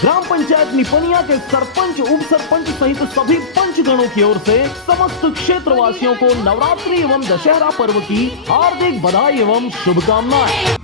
ग्राम पंचायत निपनिया के सरपंच, उप सरपंच सहित सभी पंचगणों की ओर से समस्त क्षेत्रवासियों को नवरात्रि एवं दशहरा पर्व की हार्दिक बधाई एवं शुभकामनाएं।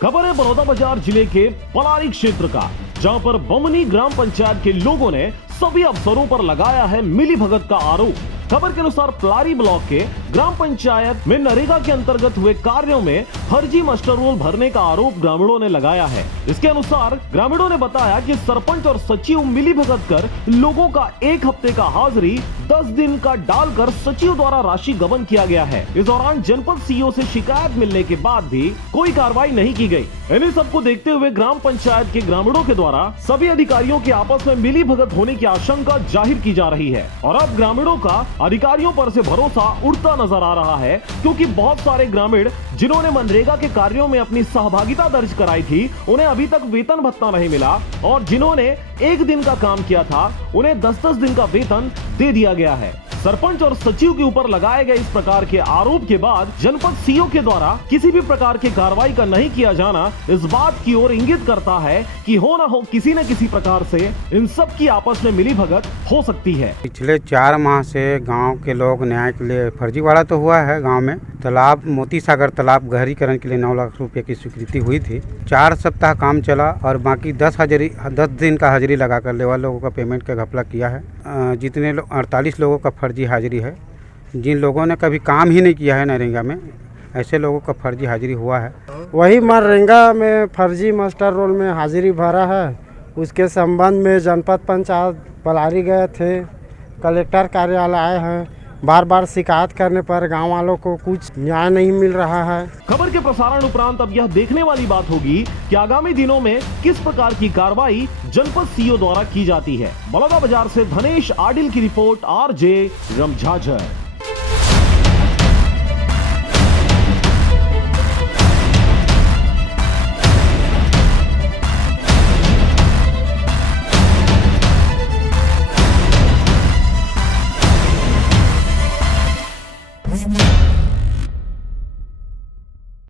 खबर है बड़ौदा बाजार जिले के पलारी क्षेत्र का, जहां पर बमनी ग्राम पंचायत के लोगों ने सभी अफसरों पर लगाया है मिलीभगत का आरोप। खबर के अनुसार पलारी ब्लॉक के ग्राम पंचायत में नरेगा के अंतर्गत हुए कार्यों में फर्जी मास्टर रोल भरने का आरोप ग्रामीणों ने लगाया है। इसके अनुसार ग्रामीणों ने बताया कि सरपंच और सचिव मिलीभगत कर लोगों का एक हफ्ते का हाजिरी 10 दिन का डालकर सचिव द्वारा राशि गबन किया गया है। इस दौरान जनपद सीईओ से शिकायत मिलने के बाद भी कोई कार्रवाई नहीं की गई। इन्हीं सबको देखते हुए ग्राम पंचायत के ग्रामीणों के द्वारा सभी अधिकारियों के आपस में मिलीभगत होने की आशंका जाहिर की जा रही है और अब ग्रामीणों का अधिकारियों पर से भरोसा उड़ता नजर आ रहा है, क्योंकि बहुत सारे ग्रामीण जिन्होंने मनरेगा के कार्यों में अपनी सहभागिता दर्ज कराई थी, उन्हें अभी तक वेतन भत्ता नहीं मिला और जिन्होंने एक दिन का काम किया था उन्हें 10-10 दिन का वेतन दे दिया गया है। सरपंच और सचिव के ऊपर लगाए गए इस प्रकार के आरोप के बाद जनपद सीईओ के द्वारा किसी भी प्रकार की कार्रवाई का नहीं किया जाना इस बात की ओर इंगित करता है कि हो ना हो किसी न किसी प्रकार से इन सब की आपस में मिलीभगत हो सकती है। पिछले 4 माह से गांव के लोग न्याय के लिए फर्जीवाड़ा तो हुआ है। गांव में तालाब मोती सागर तालाब गहरीकरण के लिए 9 लाख रुपए की स्वीकृति हुई थी। 4 सप्ताह काम चला और बाकी 10 दिन का हाजिरी लगाकर लेबर लोगों का पेमेंट का घपला किया है। जितने 48 लोगों का फर्जी हाजिरी है। जिन लोगों ने कभी काम ही नहीं किया है नरेगा में, ऐसे लोगों का फर्जी हाजिरी हुआ है। वही मनरेगा में फर्जी मास्टर रोल में हाजिरी भरा है। उसके संबंध में जनपद पंचायत पलारी गए थे, कलेक्टर कार्यालय आए हैं। बार बार शिकायत करने पर गांव वालों को कुछ न्याय नहीं मिल रहा है। खबर के प्रसारण उपरांत अब यह देखने वाली बात होगी कि आगामी दिनों में किस प्रकार की कार्रवाई जनपद सीईओ द्वारा की जाती है। बड़ौदा बाजार से धनेश आडिल की रिपोर्ट, RJ रमझाझर।